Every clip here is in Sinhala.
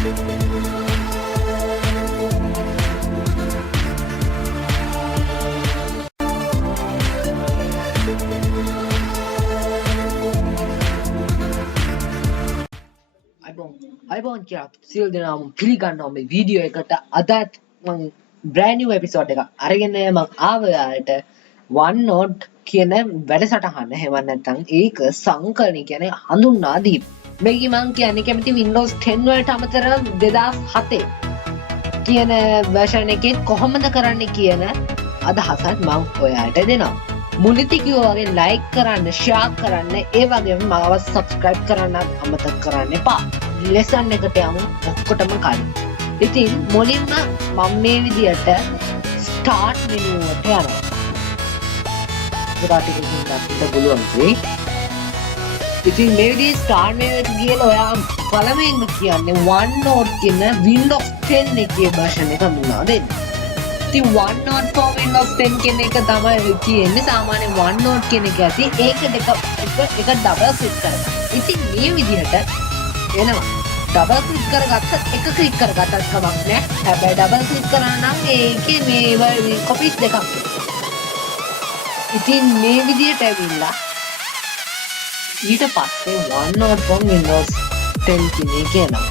අයිබෝන් කියලා සියලු දෙනාම පිළිගන්නවා මේ වීඩියෝ එකට. අදත් මම brand new episode එකක් අරගෙන මම ආවයාට OneNote කියන වැඩසටහන එහෙම නැත්නම් ඒක සංකලනය කියන්නේ හඳුන්වා දීම. මේක මම කියන්නේ කැමති Windows 10 වලට අමතරව 2007 කියන version එකේ කොහොමද කරන්නේ කියන අදහසත් මම ඔයාලට දෙනවා. මුලින්ම කිව්වා වගේ like කරන්න, share කරන්න, ඒ වගේම මාව subscribe කරන්න අමතක කරන්න එපා. lesson එකට යමු ඔක්කොටම කලින්. ඉතින් මුලින්ම මම මේ විදියට start menu එකට යනවා. ඒකට ඉතින් බලුවන් වෙයි. ඉතින් මේ විදිහේ start menu එකට ගිහලා ඔයා පළමුවෙන්ම කියන්නේ OneNote කියන Windows 10 එකේ version එක මුලා දෙන්න. ඉතින් OneNote for Windows 10 කියන එක තමයි කියන්නේ සාමාන්‍ය OneNote කියන එක ඇති ඒක එක double click කරගන්න. ඉතින් මේ විදිහට එනවා. double click කරගත්තත් එක click කරගත්තත් කමක් නෑ. හැබැයි double click කරා නම් ඒකේ මේ copies දෙකක්. ඉතින් මේ විදිහට ඇවිල්ලා ඊට පස්සේ OneNote for Windows 10 කියන එක එනවා.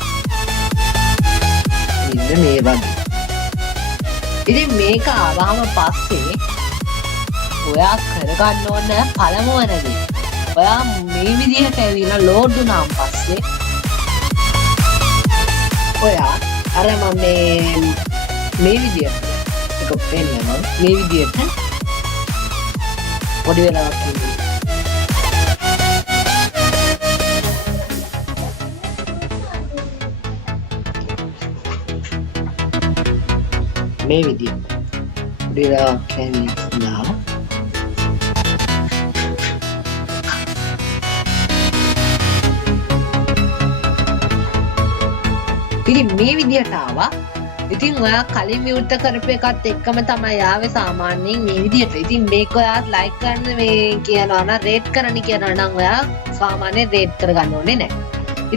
ඉන්න මේ වගේ. ඉතින් මේක ආවම පස්සේ ඔයා කරගන්න ඕන පළමුව නැති. ඔයා මේ විදිහට ඇවිල්ලා load වුණාන් පස්සේ ඔයා අර මම මේ විදිහට එක පෙන්නනවා. මේ විදිහට පොඩි වෙලාවක් ඉන්නේ. මේ විදිහට පොඩි වෙලාවක් ඉන්නවා. ඉතින් මේ විදිහට ආවා. ඉතින් ඔයා කලින් විවෘත කරපු එකත් එක්කම තමයි ආවේ සාමාන්‍යයෙන් මේ විදිහට. ඉතින් මේක ඔයා ලයික් කරන්න මේ කියනවා නම් රේට් කරන්න කියනවා නම් ඔයා සාමාන්‍යයෙන් රේට් කරගන්න ඕනේ නැහැ.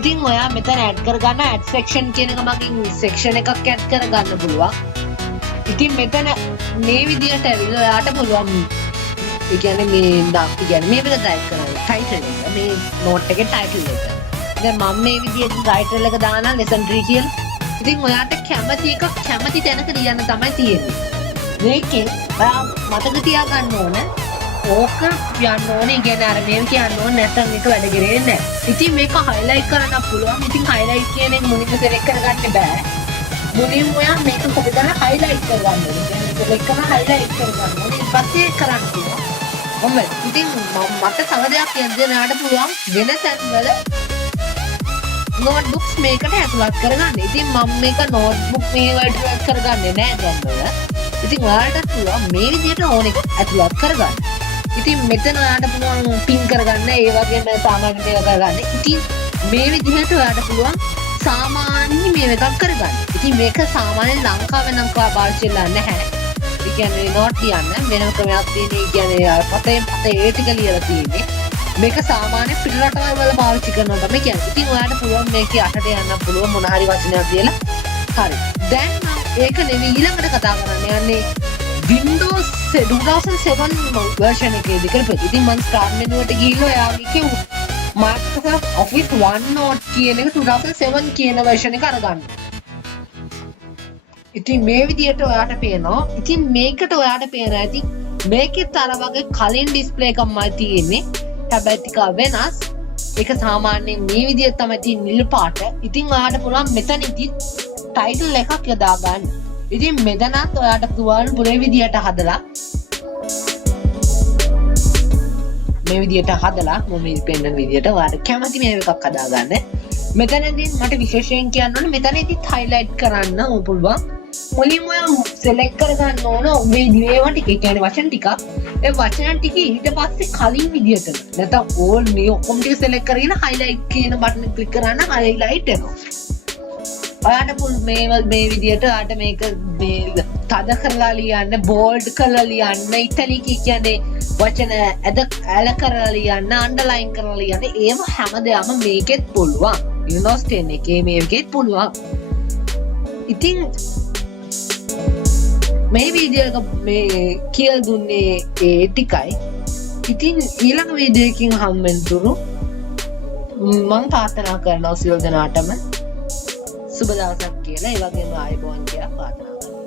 ඉතින් ඔයා මෙතන ඇඩ් කරගන්න ඇඩ් සෙක්ෂන් කියන එක මගින් සෙක්ෂන් එකක් ඇඩ් කරගන්න පුළුවන්. ඉතින් මෙතන මේ විදිහට ඇවිල්ලා ඔයාට පුළුවන් ඒ කියන්නේ මේ විදිහට ටයිප් කරන්න ටයිටල් එක මේ නෝට් එකේ ටයිටල් එක. දැන් මම මේ විදිහට ටයිටල් එක දානවා lesson 3 කියලා. ඉතින් ඔයාට කැමති එකක් කැමති තැනක ලියන්න තමයි තියෙන්නේ. මේකේ ඔයා මතක තියාගන්න ඕන ඕක කියන්න ඕනේ ඉගෙන අර මේව කියන්න ඕනේ නැත්නම් මේක වැඩ කරන්නේ නැහැ. ඉතින් මේක highlight කරන්න පුළුවන්. ඉතින් highlight කියන එක මුලින්ම select කරගන්න බෑ. මුලින්ම ඔයා මේක කොහොමද highlight කරගන්න ඕනේ. select කරලා highlight කරගන්න ඕනේ. ඊට පස්සේ කරන්න පුළුවන්. ඔන්න ඉතින් මට තව දෙයක් කියන්න ඔයාට පුළුවන් වෙන තැන්වල notebooks මේකට ඇතුළත් කරගන්න. ඉතින් මම මේක notebook මේ වලට ඇතුළත් කරගන්නේ නැහැ දැන්වල. ඉතින් ඔයාලට පුළුවන් මේ විදිහට ඕන එක ඇතුළත් කරගන්න. ඉතින් මෙතන ඔයාලට පුළුවන් pin කරගන්න, ඒ වගේම සාමාන්‍ය දේවල් කරගන්න. ඉතින් මේ විදිහට ඔයාලට පුළුවන් සාමාන්‍ය මේ එකක් කරගන්න. ඉතින් මේක සාමාන්‍යයෙන් ලංකාවේ නම් පාවිච්චි කරලා නැහැ. ඒ කියන්නේ note ලියන්න වෙනම ක්‍රමයක් තියෙනවා. ඒ කියන්නේ පතේ ඒ ටික ලියලා තියෙන්නේ. මේක සාමාන්‍ය පිට රටවල් වල පාවිච්චි කරනවා තමයි කියන්නේ. ඉතින් ඔයාලට පුළුවන් මේකේ යටට යන්න පුළුවන් මොන හරි වචනයක් කියලා. හරි. දැන් මම ඒක නෙවෙයි ඊළඟට කතා කරන්න යන්නේ Windows 2007 version එකේදී කරපු. ඉතින් මම start menu එකට ගිහිල්ලා ඔයාගේ කිව්වා Microsoft Office OneNote කියන එක 2007 කියන version එක අරගන්න. ඉතින් මේ විදිහට ඔයාට පේනවා. ඉතින් මේකට ඔයාට පේනවා ඇති මේකෙත් අර වගේ කලින් display එකක්මයි තියෙන්නේ. හැබැයි ටික වෙනස්. ඒක සාමාන්‍යයෙන් මේ විදිහට තමයි තියෙන්නේ නිල් පාට. ඉතින් ඔයාට පුළුවන් මෙතනදී ටයිටල් එකක් යොදා ගන්න. ඉතින් මෙතනත් ඔයාට පුළුවන් මේ විදිහට හදලා මම පෙන්නන විදිහට ඔයාට කැමති මේ එකක් හදා ගන්න. මෙතනදී මට විශේෂයෙන් කියන්න ඕනේ මෙතනදී highlight කරන්න පුළුවන්. මුලින්ම select කරගන්න ඕන මේ ඒවා ටික කියන්නේ වචන ටික. ඒ වචන ටික ඊට පස්සේ කලින් විදිහට නැත්නම් all මේ ඔක්කොම ටික select කරගෙන highlight කියන බටන් එක click කරා නම් highlight වෙනවා. ඔයාට මේ විදිහට ඔයාට මේක මේ තද කරලා ලියන්න, bold කරලා ලියන්න, italic කියන්නේ වචන ඇල කරලා ලියන්න, underline කරලා ලියන්න, ඒව හැමදේම මේකෙත් පුළුවන්. Windows 10 එකේ මේකෙත් පුළුවන්. ඉතින් මේ වීඩියෝ එක මේ කියලා දුන්නේ ඒ ටිකයි. ඉතින් ඊළඟ වීඩියෝ එකකින් හම්බෙන්තුරු මම ප්‍රාර්ථනා කරනවා සියලු දෙනාටම සුබ දවසක් කියලා. ඒ වගේම ආයුබෝවන් කියලා ප්‍රාර්ථනා කරනවා.